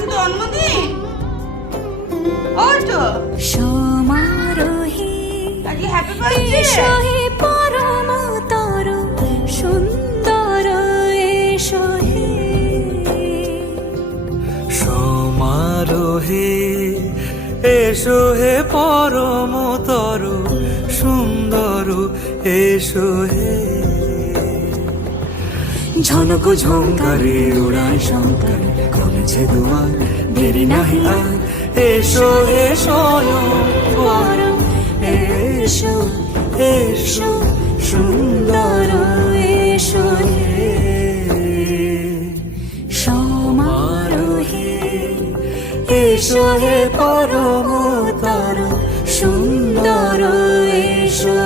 আজকে জন্মদিন ওই তো সমারোহে আজকে হ্যাপি বার্থডে এসো হে পরমতর সুন্দর এসো হে সমারোহে এসো হে পরমতর সুন্দর এসো হে ঝনক ঝঙ্কারে উড়ায় শঙ্কর। কমেছে দুয়ার, দেরি নাহি আর। এসো বর এসো এসো, সুন্দর, এসো সমারোহে এসো হে পরমতর সুন্দর, এসো